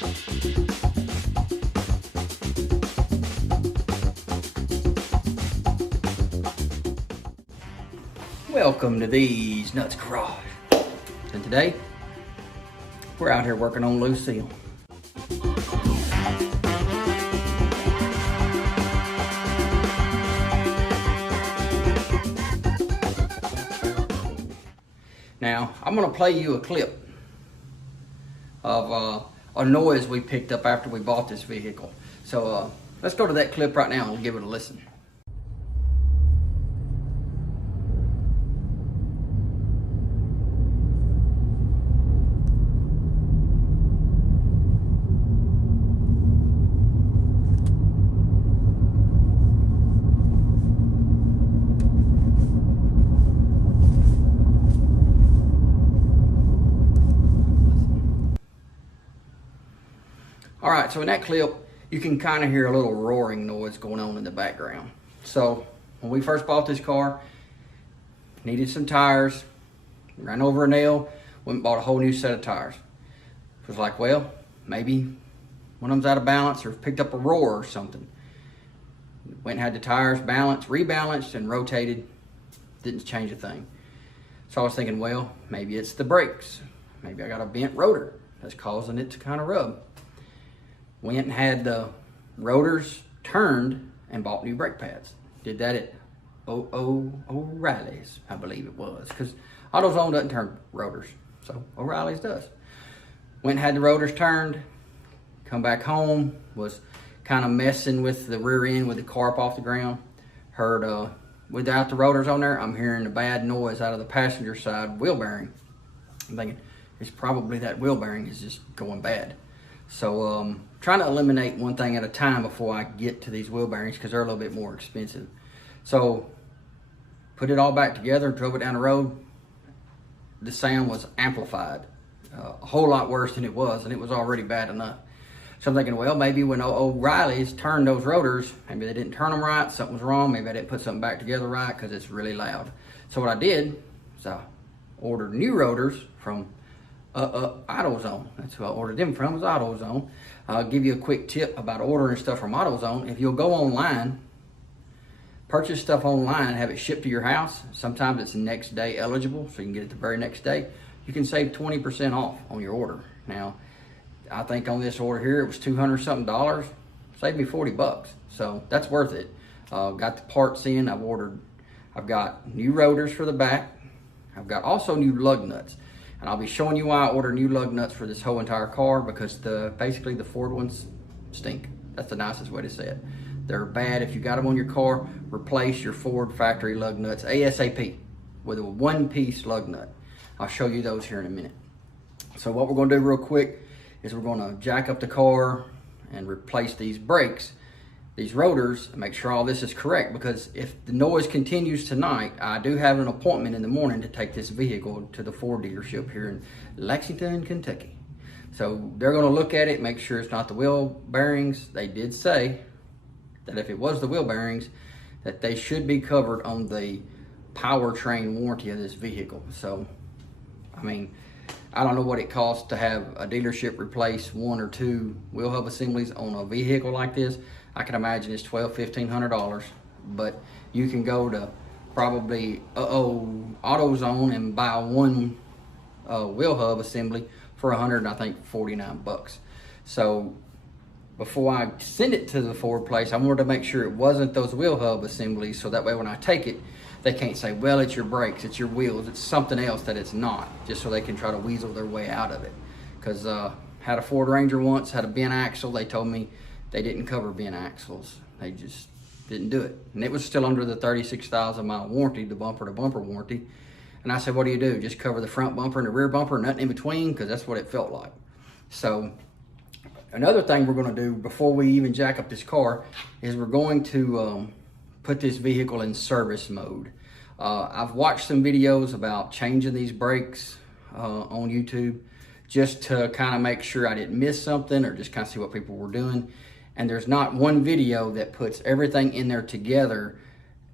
Welcome to Thez Nutz Garage. And today, we're out here working on Lucille. Now, I'm going to play you a clip of a noise we picked up after we bought this vehicle. So let's go to that clip right now and give it a listen. All right, so in that clip, you can kind of hear a little roaring noise going on in the background. So when we first bought this car, needed some tires, ran over a nail, went and bought a whole new set of tires. It was like, well, maybe one of them's out of balance or picked up a roar or something. Went and had the tires balanced, rebalanced, and rotated. Didn't change a thing. So I was thinking, well, maybe it's the brakes. Maybe I got a bent rotor that's causing it to kind of rub. Went and had the rotors turned and bought new brake pads. Did that at O'Reilly's, I believe it was, because AutoZone doesn't turn rotors, so O'Reilly's does. Went and had the rotors turned, come back home, was kind of messing with the rear end with the car up off the ground. Heard, without the rotors on there, I'm hearing a bad noise out of the passenger side wheel bearing. I'm thinking, it's probably that wheel bearing is just going bad. So trying to eliminate one thing at a time before I get to these wheel bearings because they're a little bit more expensive. So put it all back together, drove it down the road. The sound was amplified, a whole lot worse than it was, and it was already bad enough. So I'm thinking, well, maybe when O'Reilly's turned those rotors, maybe they didn't turn them right, something was wrong, maybe I didn't put something back together right because it's really loud. So what I did is I ordered new rotors from Autozone. That's who I ordered them from, was Autozone. I'll give you a quick tip about ordering stuff from Autozone. If you'll go online, purchase stuff online, have it shipped to your house, sometimes it's next day eligible, so you can get it the very next day, you can save 20% off on your order. Now, I think on this order here, it was $200 something, saved me 40 bucks, so that's worth it. Got the parts in, I've got new rotors for the back, I've got also new lug nuts. And I'll be showing you why I ordered new lug nuts for this whole entire car, because basically the Ford ones stink. That's the nicest way to say it. They're bad. If you got them on your car, replace your Ford factory lug nuts ASAP with a one-piece lug nut. I'll show you those here in a minute. So what we're going to do real quick is we're going to jack up the car and replace these brakes, these rotors, and make sure all this is correct, because if the noise continues tonight, I do have an appointment in the morning to take this vehicle to the Ford dealership here in Lexington, Kentucky. So they're going to look at it, make sure it's not the wheel bearings. They did say that if it was the wheel bearings, that they should be covered on the powertrain warranty of this vehicle. So, I mean, I don't know what it costs to have a dealership replace one or two wheel hub assemblies on a vehicle like this. I can imagine it's $1,200-$1,500, but you can go to probably AutoZone and buy one wheel hub assembly for $149. So before I send it to the Ford place, I wanted to make sure it wasn't those wheel hub assemblies, so that way when I take it, they can't say, well, it's your brakes, it's your wheels, it's something else that it's not, just so they can try to weasel their way out of it. Because had a Ford Ranger once, had a bent axle, they told me they didn't cover bent axles. They just didn't do it. And it was still under the 36,000 mile warranty, the bumper to bumper warranty. And I said, what do? Just cover the front bumper and the rear bumper, nothing in between? Because that's what it felt like. So another thing we're gonna do before we even jack up this car is we're going to put this vehicle in service mode. I've watched some videos about changing these brakes on YouTube, just to kind of make sure I didn't miss something or just kind of see what people were doing. And there's not one video that puts everything in there together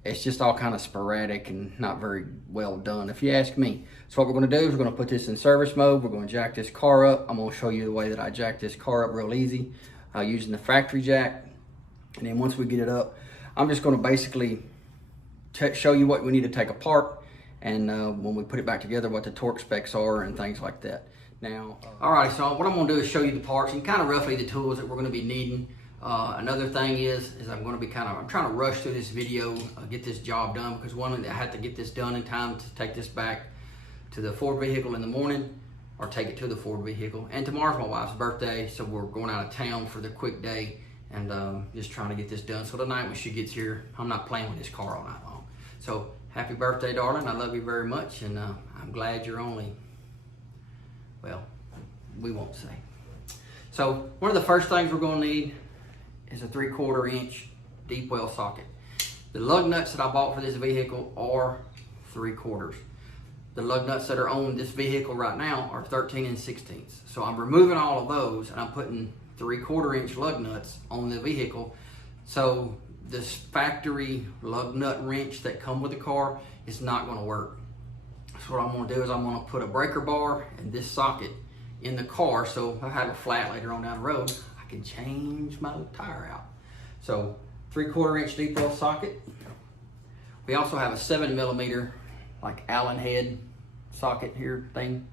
it's just all kind of sporadic and not very well done, if you ask me. So what we're gonna do is we're gonna put this in service mode. We're gonna jack this car up. I'm gonna show you the way that I jack this car up real easy using the factory jack. And then once we get it up, I'm just gonna basically show you what we need to take apart, and when we put it back together, what the torque specs are and things like that. Now, all right, so what I'm gonna do is show you the parts and kind of roughly the tools that we're gonna be needing. Another thing is I'm gonna be I'm trying to rush through this video, get this job done, because one, I have to get this done in time to take this back to the Ford vehicle in the morning, or take it to the Ford vehicle. And tomorrow's my wife's birthday, so we're going out of town for the quick day, and just trying to get this done. So tonight when she gets here, I'm not playing with this car all night long. So happy birthday, darling. I love you very much, and I'm glad you're only, well, we won't say. So one of the first things we're gonna need is a 3/4 inch deep well socket. The lug nuts that I bought for this vehicle are 3/4. The lug nuts that are on this vehicle right now are 13 16. So I'm removing all of those, and I'm putting 3/4 inch lug nuts on the vehicle. So this factory lug nut wrench that come with the car is not gonna work. So what I'm gonna do is I'm gonna put a breaker bar and this socket in the car, so if I have a flat later on down the road, I can change my tire out. So 3/4 inch deep well socket. We also have a 7mm like Allen head socket here thing.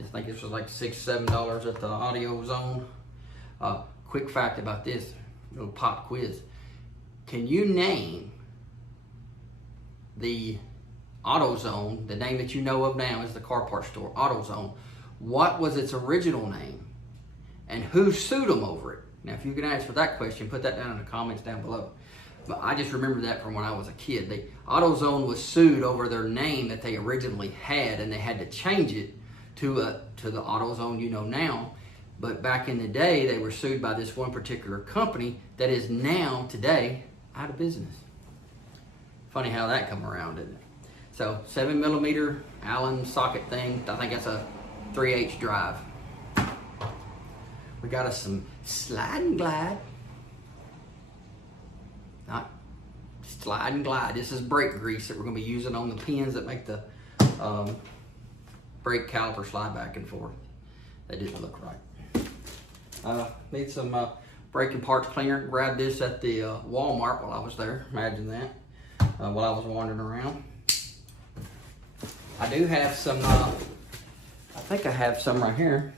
I think this was like $6, $7 at the Autozone. Quick fact about this, little pop quiz. Can you name the Autozone, the name that you know of now is the car parts store, Autozone? What was its original name, and who sued them over it? Now, if you can answer that question, put that down in the comments down below. But I just remember that from when I was a kid. The Autozone was sued over their name that they originally had, and they had to change it to the Autozone you know now. But back in the day, they were sued by this one particular company that is now, today, out of business. Funny how that come around, isn't it? So 7mm Allen socket thing. I think that's a 3/8 drive. We got us some slide and glide. Not slide and glide. This is brake grease that we're going to be using on the pins that make the brake caliper slide back and forth. That didn't look right. Need some brake and parts cleaner. Grabbed this at the Walmart while I was there. Imagine that. While I was wandering around. I do have some, I think I have some right here.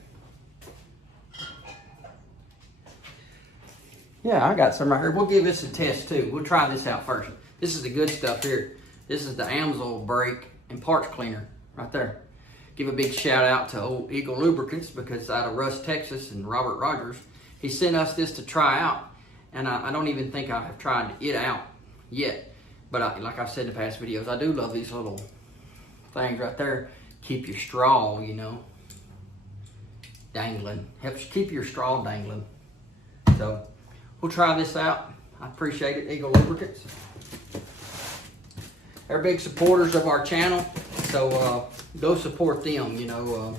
Yeah, I got some right here. We'll give this a test too. We'll try this out first. This is the good stuff here. This is the Amsoil brake and parts cleaner right there. Give a big shout out to old Eagle Lubricants, because out of Russ, Texas, and Robert Rogers, he sent us this to try out. And I don't even think I have tried it out yet. But like I've said in the past videos, I do love these little things right there. Keep your straw, you know, dangling. Helps keep your straw dangling. So we'll try this out. I appreciate it, Eagle Lubricants. They're big supporters of our channel, so go support them, you know.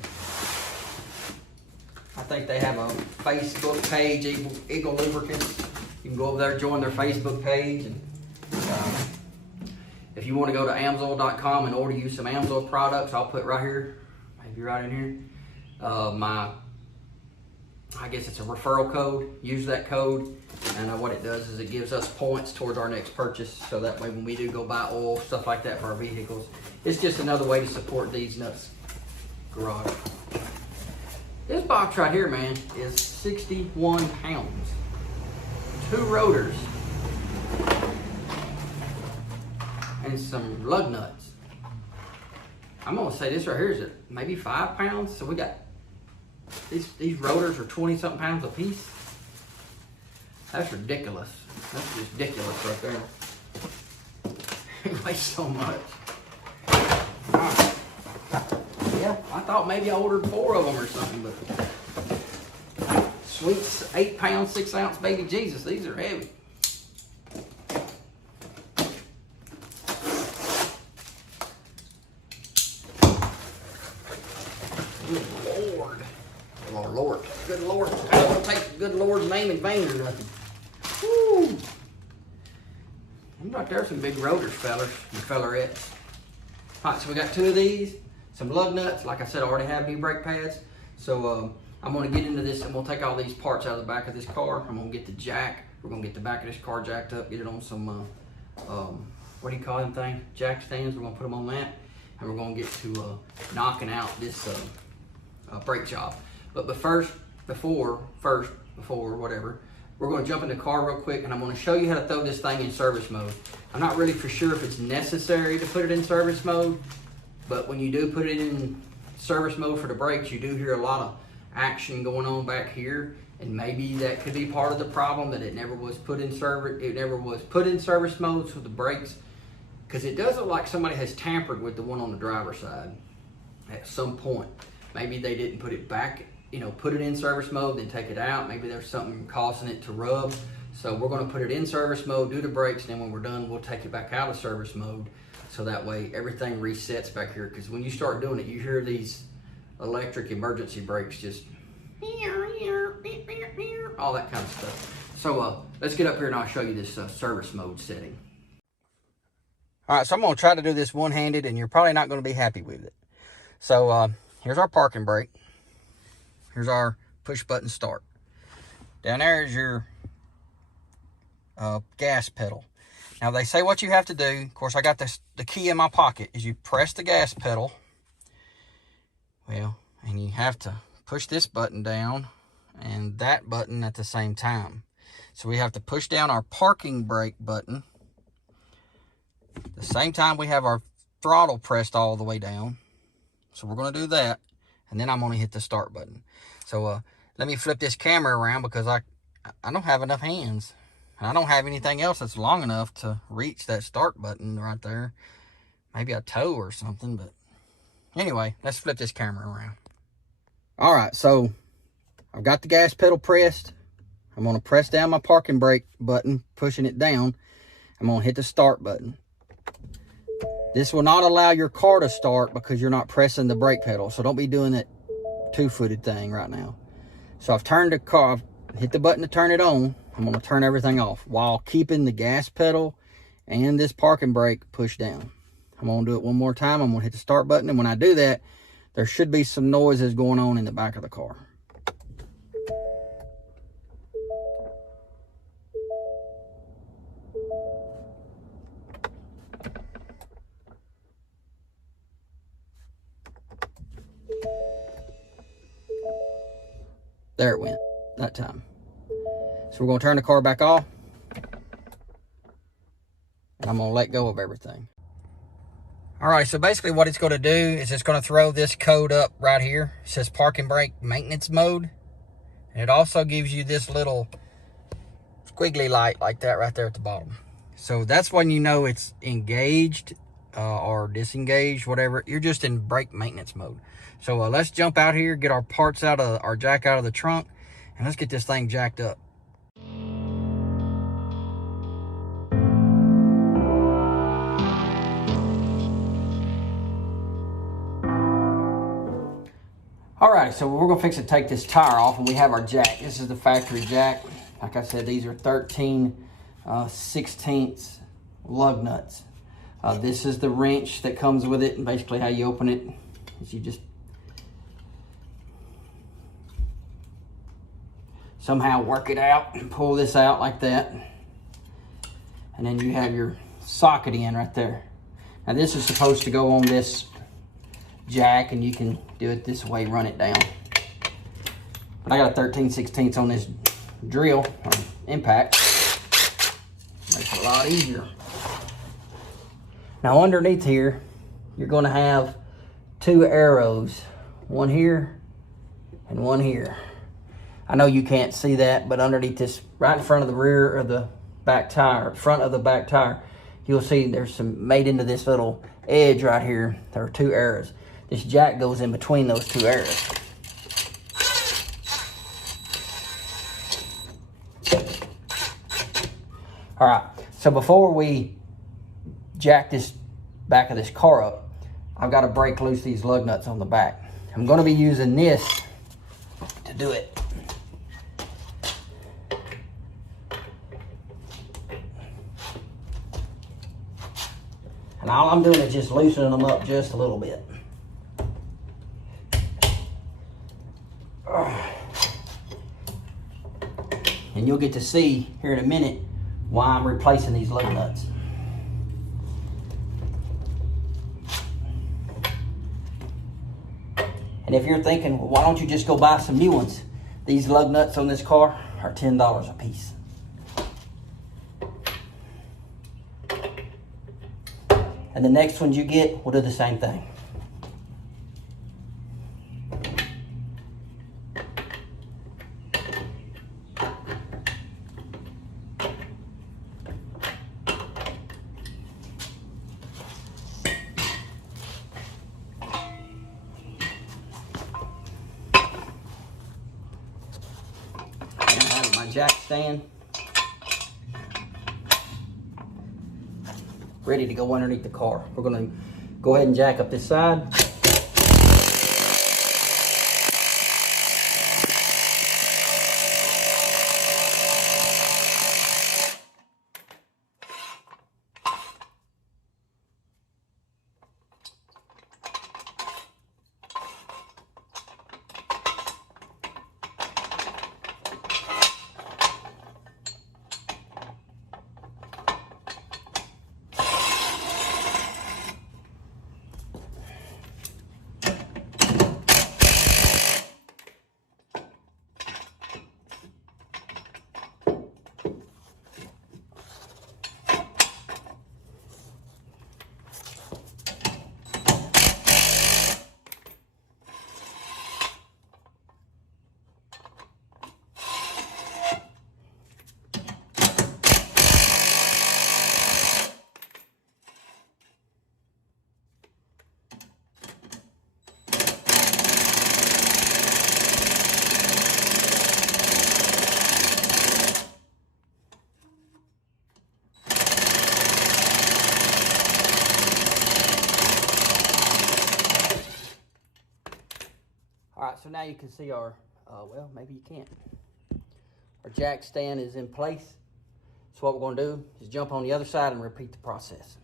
I think they have a Facebook page, Eagle Lubricants. You can go over there, join their Facebook page. And if you want to go to Amsoil.com and order you some Amsoil products, I'll put right here, maybe right in here, I guess it's a referral code. Use that code, and what it does is it gives us points towards our next purchase, so that way when we do go buy oil, stuff like that for our vehicles, it's just another way to support Thez Nutz Garage. This box right here, man, is 61 pounds. 2 rotors and some lug nuts. I'm gonna say this right here is maybe 5 pounds. So we got these rotors are 20 something pounds a piece. That's ridiculous. That's just ridiculous right there. It weighs so much. Yeah, I thought maybe I ordered 4 of them or something, but sweet 8 pound, 6 ounce baby Jesus, these are heavy. Good Lord. Oh Lord, good Lord. I don't want to take the good Lord's name in vain or nothing. Woo. Right there are some big rotors, fellers and fellerettes. All right, so we got 2 of these, some lug nuts. Like I said, I already have new brake pads. So I'm gonna get into this and we'll take all these parts out of the back of this car. I'm gonna get the jack. We're gonna get the back of this car jacked up, get it on some, what do you call them things? Jack stands. We're gonna put them on that. And we're gonna get to knocking out this brake job. But first, before whatever, we're gonna jump in the car real quick and I'm gonna show you how to throw this thing in service mode. I'm not really for sure if it's necessary to put it in service mode, but when you do put it in service mode for the brakes, you do hear a lot of action going on back here, and maybe that could be part of the problem, that it never was put in service mode for the brakes, because it does look like somebody has tampered with the one on the driver's side at some point. Maybe they didn't put it back, you know, put it in service mode, then take it out. Maybe there's something causing it to rub. So we're gonna put it in service mode, do the brakes, and then when we're done, we'll take it back out of service mode. So that way everything resets back here. Because when you start doing it, you hear these electric emergency brakes just all that kind of stuff. So let's get up here and I'll show you this service mode setting. All right, so I'm gonna try to do this one-handed and you're probably not gonna be happy with it. So here's our parking brake. Here's our push button start. Down there is your gas pedal. Now they say what you have to do. Of course, I got the key in my pocket. Is you press the gas pedal. Well, and you have to push this button down and that button at the same time. So we have to push down our parking brake button. At the same time we have our throttle pressed all the way down. So we're going to do that. And then I'm going to hit the start button. So let me flip this camera around because I don't have enough hands. I don't have anything else that's long enough to reach that start button right there. Maybe a toe or something, but anyway, let's flip this camera around. All right, so I've got the gas pedal pressed. I'm gonna press down my parking brake button, pushing it down. I'm gonna hit the start button. This will not allow your car to start because you're not pressing the brake pedal. So don't be doing that two-footed thing right now. So I've turned the car, I've hit the button to turn it on. I'm going to turn everything off while keeping the gas pedal and this parking brake pushed down. I'm going to do it one more time. I'm going to hit the start button. And when I do that, there should be some noises going on in the back of the car. There it went that time. So we're going to turn the car back off. And I'm going to let go of everything. All right, so basically what it's going to do is it's going to throw this code up right here. It says parking brake maintenance mode. And it also gives you this little squiggly light like that right there at the bottom. So that's when you know it's engaged or disengaged, whatever. You're just in brake maintenance mode. So let's jump out here, get our parts out of our jack out of the trunk, and let's get this thing jacked up. All right, so we're gonna fix to take this tire off, and we have our jack. This is the factory jack. Like I said, these are 13/16 lug nuts. This is the wrench that comes with it, and basically how you open it is you just somehow work it out and pull this out like that. And then you have your socket in right there. Now this is supposed to go on this jack, and you can do it this way, run it down. But I got a 13/16 on this drill or impact. Makes it a lot easier. Now underneath here, you're gonna have two arrows, one here and one here. I know you can't see that, but underneath this, right in front of the rear of the back tire, front of the back tire, you'll see there's some made into this little edge right here. There are two arrows. This jack goes in between those two arrows. All right, so before we jack this back of this car up, I've got to break loose these lug nuts on the back. I'm going to be using this to do it. And all I'm doing is just loosening them up just a little bit. And you'll get to see here in a minute why I'm replacing these lug nuts. And if you're thinking, well, why don't you just go buy some new ones? These lug nuts on this car are $10 a piece. And the next ones you get will do the same thing. Jack stand ready to go underneath the car. We're going to go ahead and jack up this side. So now you can see our, well, maybe you can't. Our jack stand is in place. So what we're going to do is jump on the other side and repeat the process.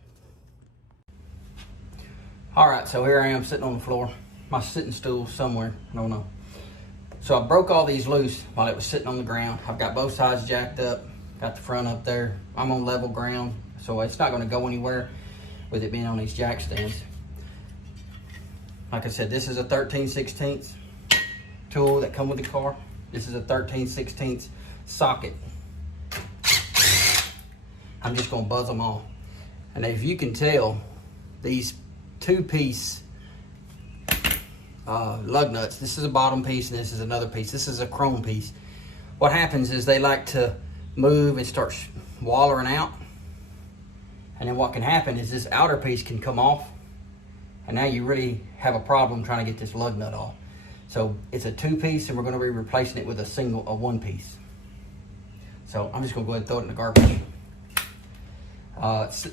All right, so here I am sitting on the floor. My sitting stool somewhere, I don't know. So I broke all these loose while it was sitting on the ground. I've got both sides jacked up, got the front up there. I'm on level ground, so it's not going to go anywhere with it being on these jack stands. Like I said, this is a 13/16 tool that come with the car. This is a 13/16 socket. I'm just gonna buzz them all. And if you can tell, these two-piece lug nuts, this is a bottom piece and this is another piece. This is a chrome piece. What happens is they like to move and start wallering out. And then what can happen is this outer piece can come off. And now you really have a problem trying to get this lug nut off. So it's a two-piece and we're going to be replacing it with a one-piece. So I'm just going to go ahead and throw it in the garbage.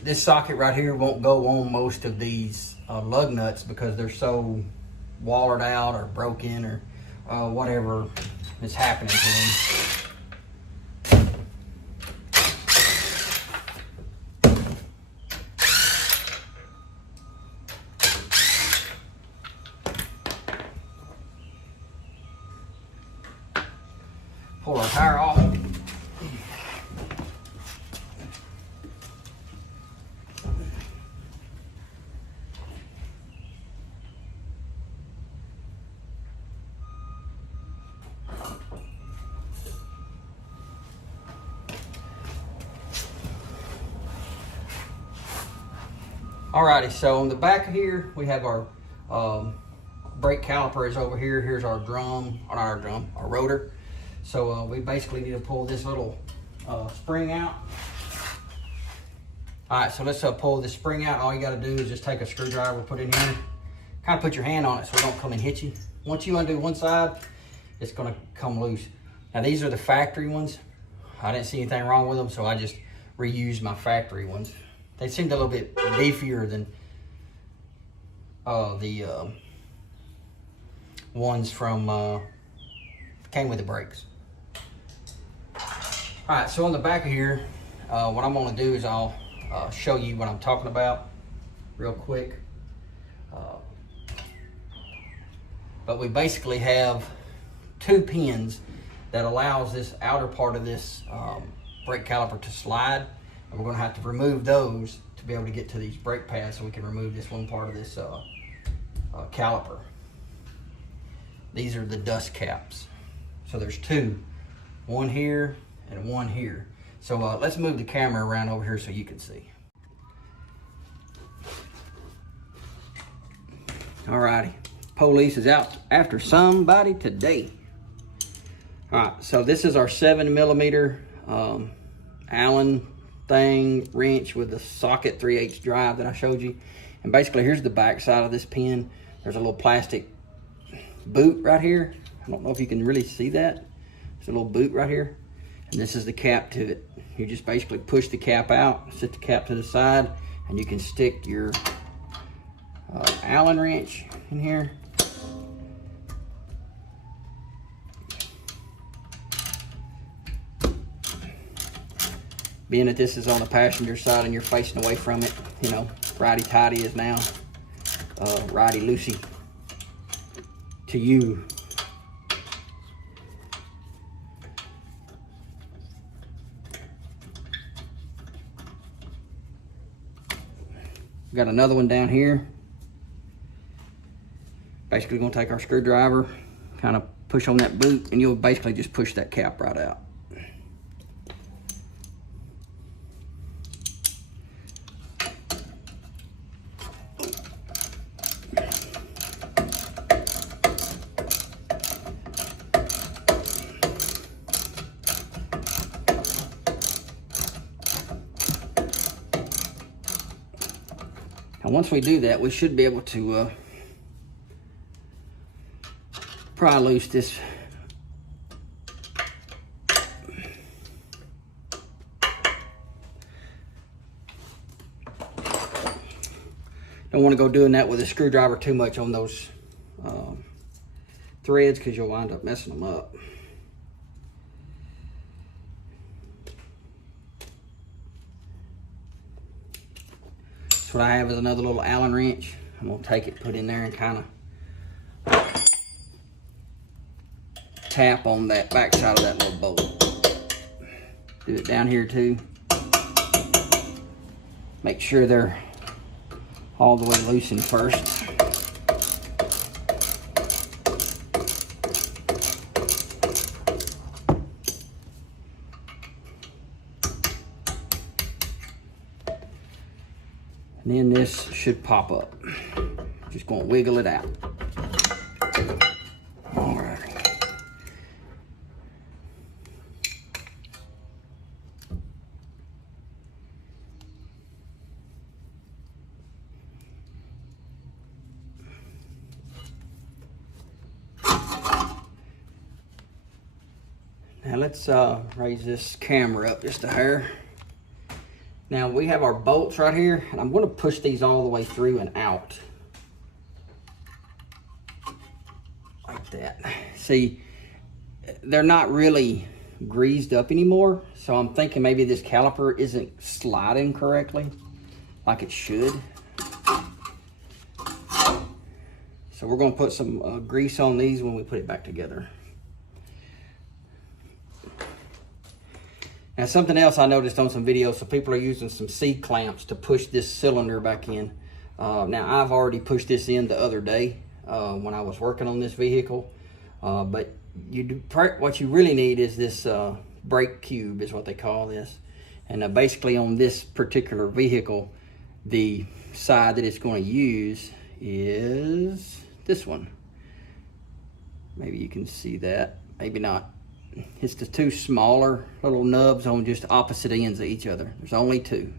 This socket right here won't go on most of these lug nuts because they're so wallered out or broken or whatever is happening to them. Pull our tire off. Alrighty, so on the back here we have our brake caliper is over here. Here's our drum, or not our drum, our rotor. So we basically need to pull this little spring out. All right, so let's pull this spring out. All you gotta do is just take a screwdriver, put it in here, kind of put your hand on it so it don't come and hit you. Once you undo one side, it's gonna come loose. Now these are the factory ones. I didn't see anything wrong with them, so I just reused my factory ones. They seemed a little bit beefier than the ones from, came with the brakes. All right, so on the back of here, what I'm gonna do is I'll show you what I'm talking about. real quick. But we basically have 2 pins that allows this outer part of this brake caliper to slide, and we're going to have to remove those to be able to get to these brake pads, so we can remove this one part of this caliper. These are the dust caps. So there's 2, one here and one here. So let's move the camera around over here so you can see. Alrighty, police is out after somebody today. Alright, so this is our 7mm Allen thing wrench with the socket 3/8 drive that I showed you. And basically here's the back side of this pin. There's a little plastic boot right here. I don't know if you can really see that. There's a little boot right here. And this is the cap to it. You just basically push the cap out, set the cap to the side, and you can stick your Allen wrench in here. Being that this is on the passenger side and you're facing away from it, you know, righty-tighty is now righty-loosey to you. Got another one down here. Basically gonna take our screwdriver, kind of push on that boot, and you'll basically just push that cap right out. And once we do that, we should be able to pry loose this don't want to go doing that with a screwdriver too much on those threads, because you'll wind up messing them up. So what I have is another little Allen wrench. I'm gonna take it, put in there, and kind of tap on that back side of that little bolt. Do it down here too. Make sure they're all the way loosened first. And then this should pop up. Just gonna wiggle it out. All right. Now let's raise this camera up just a hair. Now we have our bolts right here, and I'm going to push these all the way through and out. Like that. See, they're not really greased up anymore, so I'm thinking maybe this caliper isn't sliding correctly, like it should. So we're going to put some grease on these when we put it back together. Now something else I noticed on some videos, so people are using some C-clamps to push this cylinder back in. Now I've already pushed this in the other day when I was working on this vehicle, but what you really need is this brake cube is what they call this. And basically on this particular vehicle, the side that it's going to use is this one. Maybe you can see that, maybe not. It's the 2 smaller little nubs on just opposite ends of each other. There's only 2.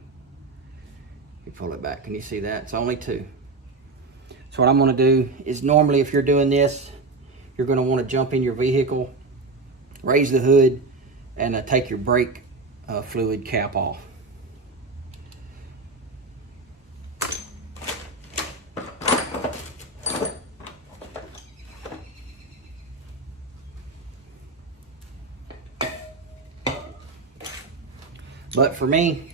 You pull it back, can you see that? It's only 2. So what I'm gonna do is, normally if you're doing this, you're gonna wanna jump in your vehicle, raise the hood, and take your brake fluid cap off. But for me,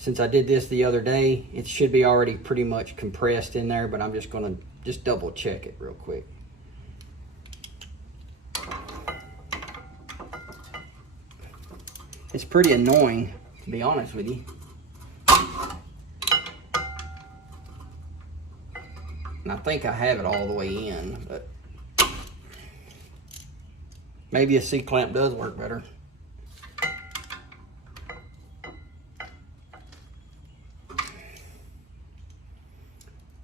since I did this the other day, it should be already pretty much compressed in there, but I'm just gonna double check it real quick. It's pretty annoying, to be honest with you. And I think I have it all the way in, but maybe a C-clamp does work better.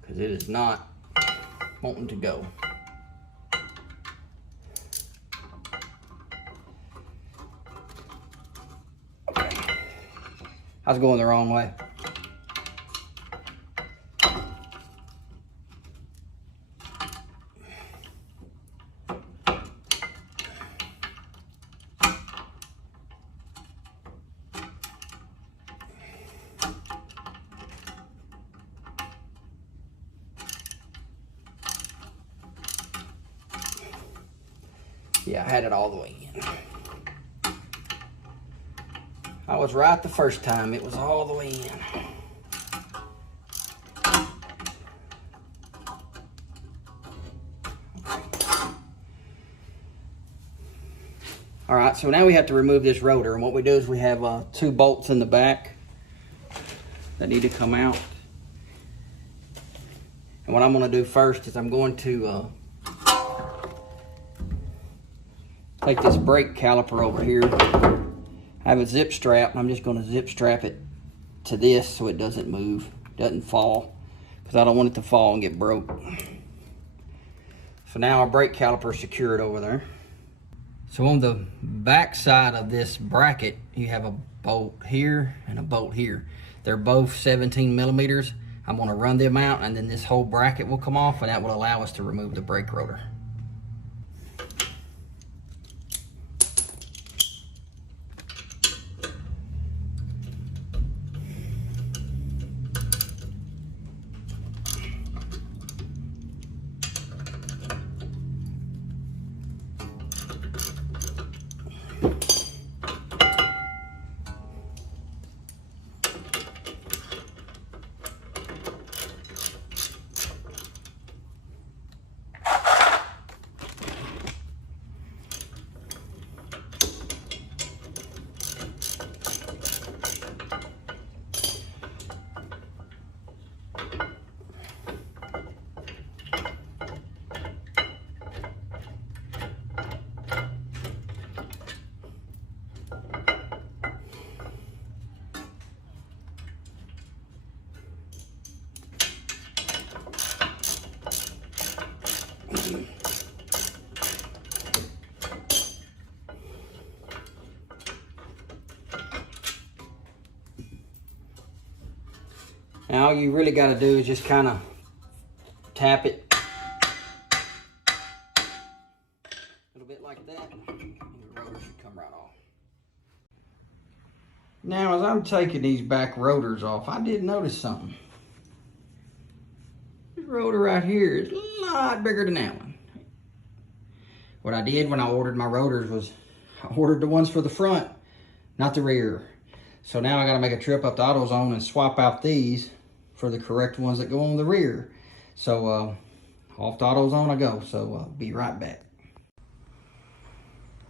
Because it is not wanting to go. Okay. I was going the wrong way. Yeah, I had it all the way in. I was right the first time. It was all the way in. All right, so now we have to remove this rotor. And what we do is we have 2 bolts in the back that need to come out. And what I'm going to do first is I'm going to take this brake caliper over here. I have a zip strap, and I'm just going to zip strap it to this so it doesn't move, doesn't fall, because I don't want it to fall and get broke. So now our brake caliper is secured over there. So on the back side of this bracket, you have a bolt here and a bolt here. They're both 17 millimeters. I'm going to run them out, and then this whole bracket will come off, and that will allow us to remove the brake rotor. Now all you really got to do is just kind of tap it a little bit like that, and the rotor should come right off. Now as I'm taking these back rotors off, I did notice something. This rotor right here is a lot bigger than that one. What I did when I ordered my rotors was I ordered the ones for the front, not the rear. So now I got to make a trip up to Autozone and swap out these for the correct ones that go on the rear. So off to Autozone I go, so be right back.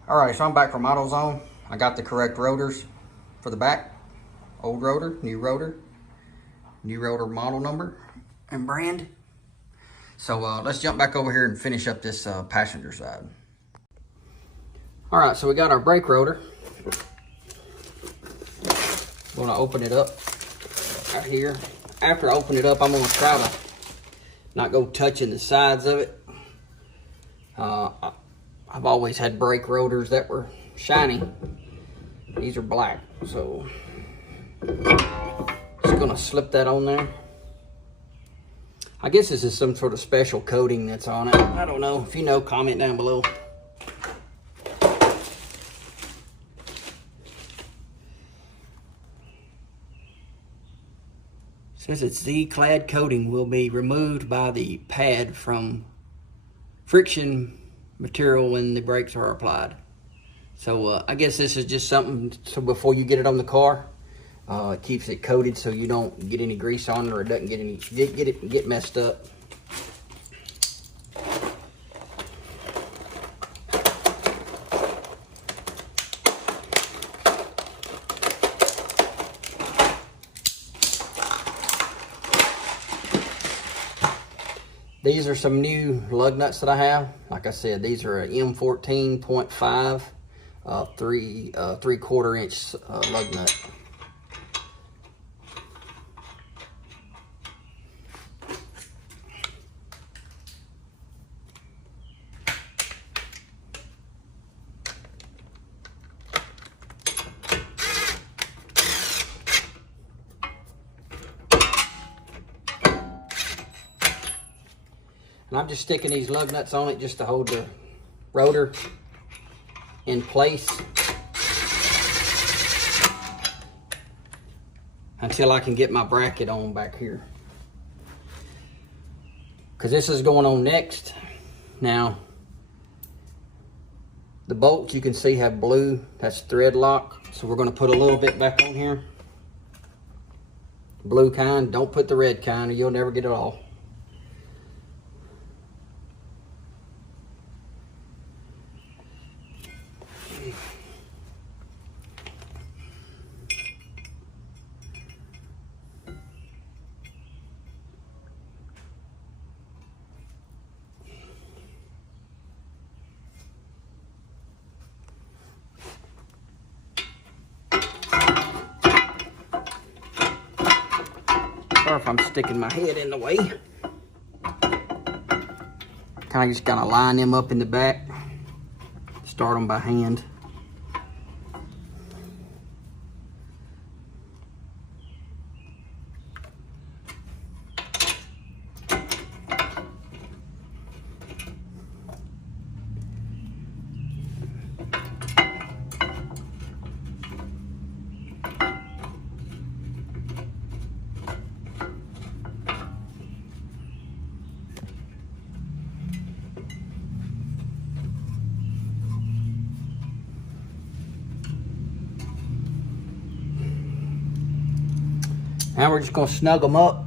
All right, so I'm back from Autozone. I got the correct rotors for the back. Old rotor, new rotor model number and brand. So let's jump back over here and finish up this passenger side. All right, so we got our brake rotor. I'm gonna open it up right here. After I open it up, I'm gonna try to not go touching the sides of it. I've always had brake rotors that were shiny. These are black, so just gonna slip that on there. I guess this is some sort of special coating that's on it. I don't know. If you know, comment down below. Says its Z-clad coating will be removed by the pad from friction material when the brakes are applied. So I guess this is just something so before you get it on the car, It keeps it coated so you don't get any grease on it, or it doesn't get messed up. These are some new lug nuts that I have. Like I said, these are a M14.5 3/4 inch lug nut. And I'm just sticking these lug nuts on it just to hold the rotor in place until I can get my bracket on back here, because this is going on next. Now the bolts you can see have blue, that's thread lock, so we're going to put a little bit back on here, blue kind. Don't put the red kind or you'll never get it all. Sorry if I'm sticking my head in the way. Kind of just gotta line them up in the back. Start them by hand. Now we're just going to snug them up.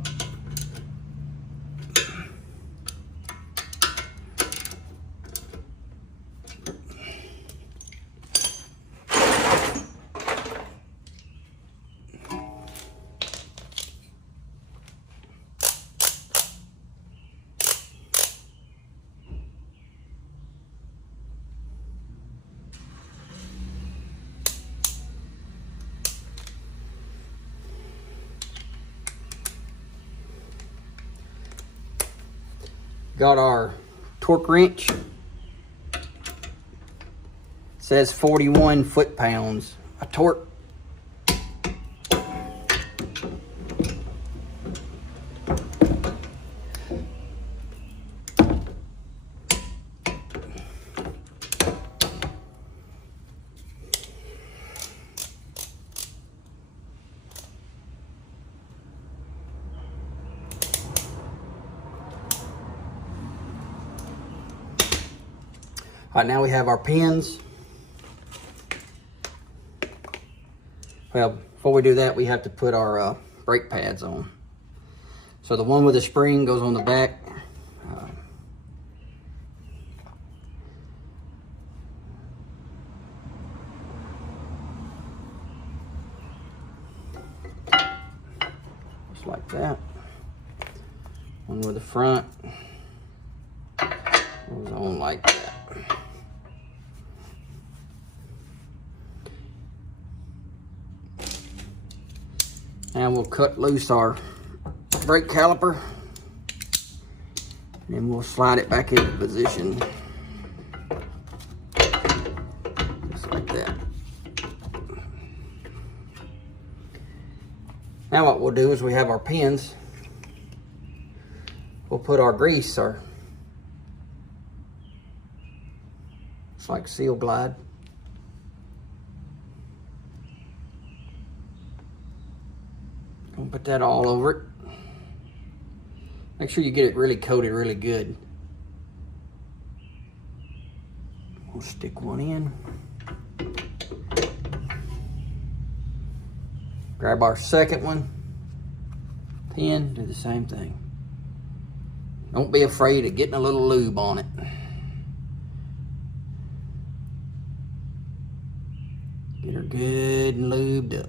Got our torque wrench. It says 41 foot-pounds of torque. All right, now we have our pins. Well, before we do that, we have to put our brake pads on. So the one with the spring goes on the back. Just like that. One with the front goes on like that. And we'll cut loose our brake caliper, and then we'll slide it back into position, just like that. Now what we'll do is we have our pins. We'll put our grease, it's like Seal Glide. Put that all over it. Make sure you get it really coated really good. We'll stick one in. Grab our second one, pin, do the same thing. Don't be afraid of getting a little lube on it. Get her good and lubed up.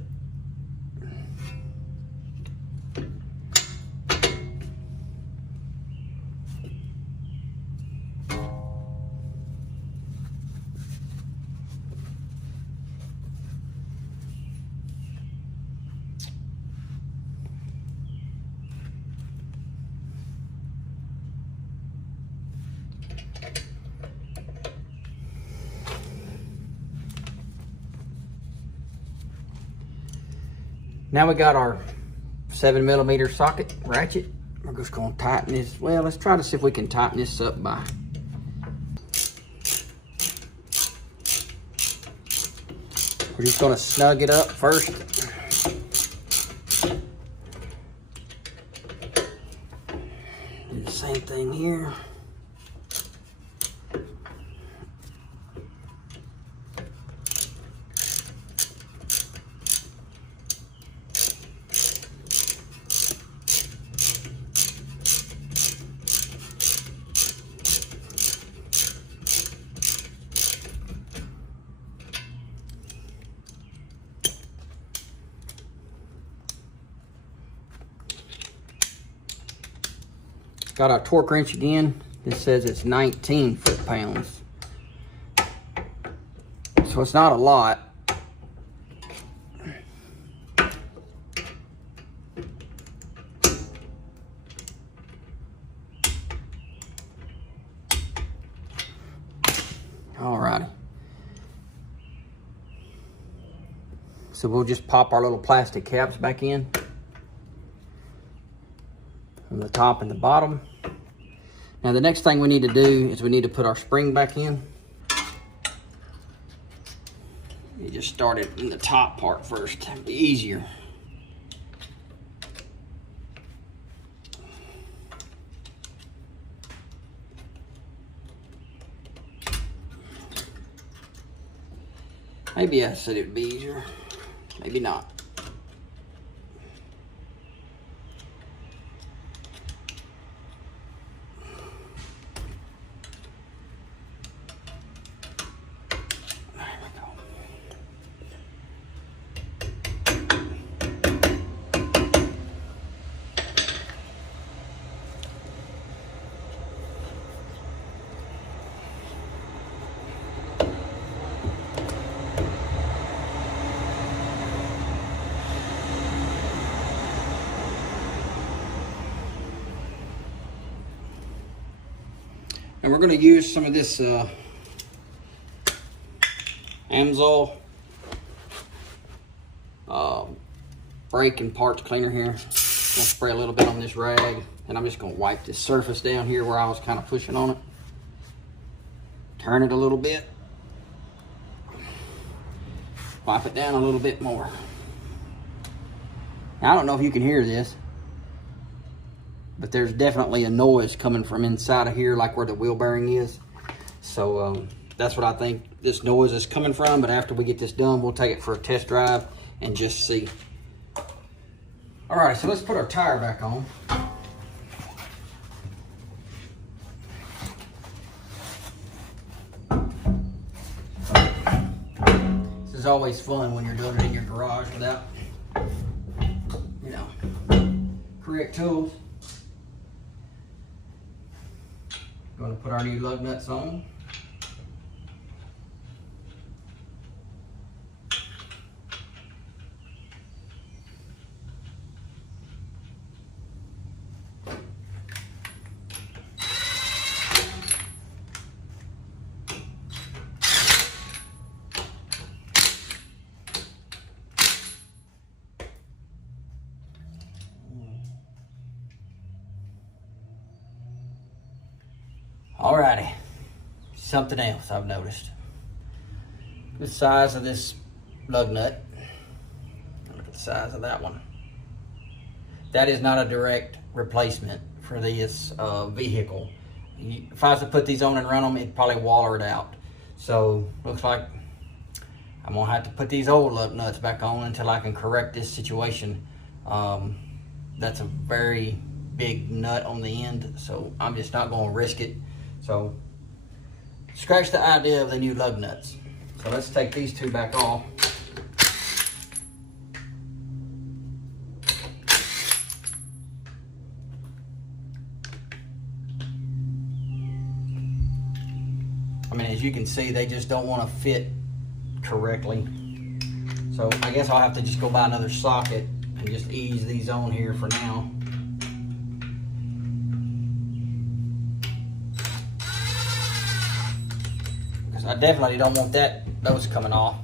Now we got our 7mm socket ratchet. We're just gonna tighten this. Well, let's try to see if we can tighten this up by. We're just gonna snug it up first. Do the same thing here. Got our torque wrench again. This says it's 19 foot-pounds. So it's not a lot. Alrighty. So we'll just pop our little plastic caps back in from the top and the bottom. Now the next thing we need to do is we need to put our spring back in. You just start it in the top part first, it'll be easier. Maybe I said it would be easier, maybe not. And we're going to use some of this Amsoil brake and parts cleaner here. I'm going to spray a little bit on this rag, and I'm just going to wipe this surface down here where I was kind of pushing on it. Turn it a little bit. Wipe it down a little bit more. Now, I don't know if you can hear this, but there's definitely a noise coming from inside of here, like where the wheel bearing is. So that's what I think this noise is coming from. But after we get this done, we'll take it for a test drive and just see. All right, so let's put our tire back on. This is always fun when you're doing it in your garage without, you know, correct tools. Going to put our new lug nuts on. Alrighty, something else I've noticed. The size of this lug nut. Look at the size of that one. That is not a direct replacement for this vehicle. If I was to put these on and run them, it'd probably waller it out. So looks like I'm gonna have to put these old lug nuts back on until I can correct this situation. That's a very big nut on the end, so I'm just not gonna risk it. So scratch the idea of the new lug nuts. So let's take these two back off. I mean, as you can see, they just don't want to fit correctly. So I guess I'll have to just go buy another socket and just ease these on here for now. Because I definitely don't want those coming off.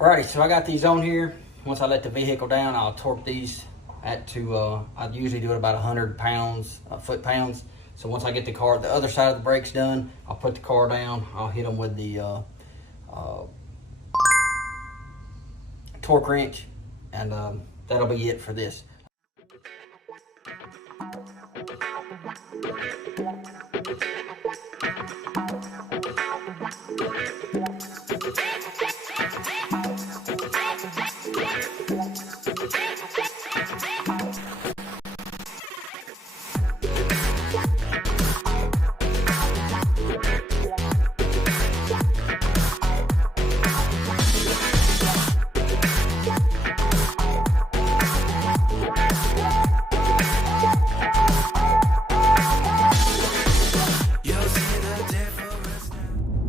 Alrighty, so I got these on here. Once I let the vehicle down, I'll torque these I usually do it about 100 pounds, foot-pounds. So once I get the other side of the brakes done, I'll put the car down. I'll hit them with the torque wrench, and that'll be it for this.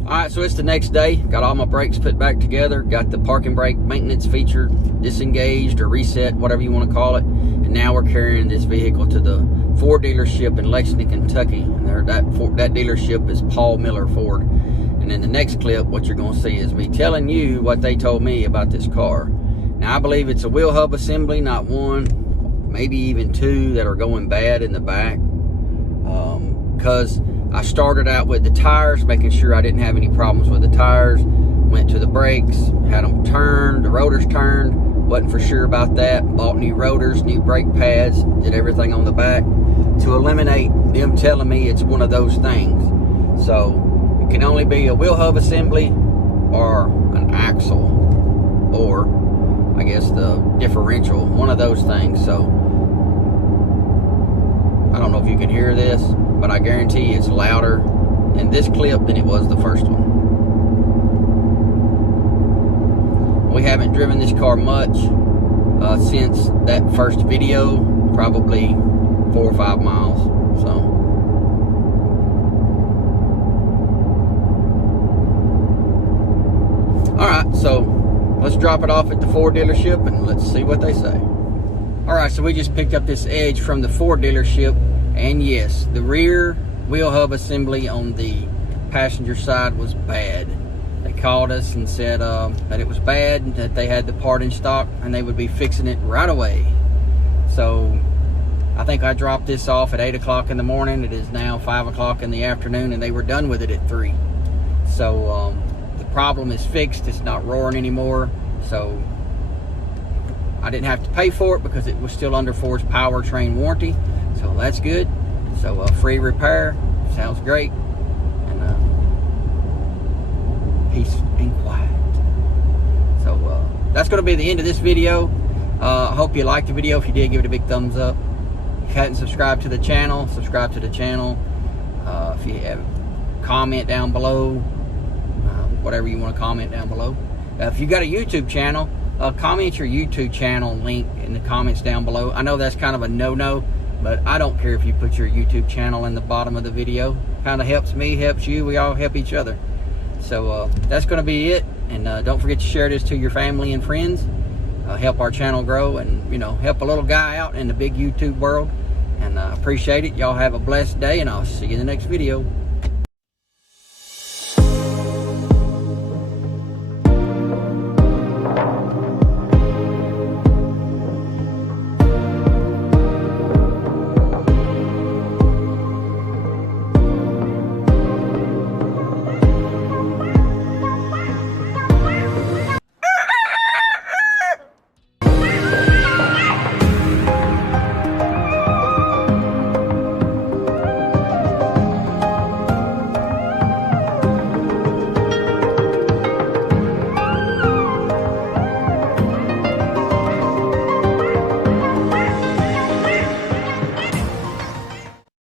Alright, so it's the next day. Got all my brakes put back together. Got the parking brake maintenance feature disengaged or reset, whatever you want to call it. And now we're carrying this vehicle to the Ford dealership in Lexington, Kentucky. And that dealership is Paul Miller Ford. And in the next clip, what you're going to see is me telling you what they told me about this car. Now, I believe it's a wheel hub assembly, not one, maybe even two that are going bad in the back. Because I started out with the tires, making sure I didn't have any problems with the tires. Went to the brakes, had them turned, the rotors turned. Wasn't for sure about that. Bought new rotors, new brake pads, did everything on the back to eliminate them telling me it's one of those things. So it can only be a wheel hub assembly or an axle, or I guess the differential, one of those things. So I don't know if you can hear this, but I guarantee it's louder in this clip than it was the first one. We haven't driven this car much since that first video, probably 4 or 5 miles. So alright, so let's drop it off at the Ford dealership and let's see what they say. Alright, so we just picked up this Edge from the Ford dealership, and yes, the rear wheel hub assembly on the passenger side was bad. They called us and said that it was bad, and that they had the part in stock and they would be fixing it right away. So I think I dropped this off at 8 o'clock in the morning. It is now 5 o'clock in the afternoon, and they were done with it at 3. So the problem is fixed. It's not roaring anymore. So I didn't have to pay for it because it was still under Ford's powertrain warranty. So that's good. So free repair, sounds great. And peace and quiet. So that's going to be the end of this video. I hope you liked the video. If you did, give it a big thumbs up. If you hadn't subscribed to the channel, subscribe to the channel. If you have comment down below, whatever you want to comment down below. If you got a YouTube channel, comment your YouTube channel link in the comments down below. I know that's kind of a no-no, but I don't care if you put your YouTube channel in the bottom of the video. Kind of helps me, helps you. We all help each other. So that's going to be it. And don't forget to share this to your family and friends. Help our channel grow, and help a little guy out in the big YouTube world. And appreciate it. Y'all have a blessed day, and I'll see you in the next video.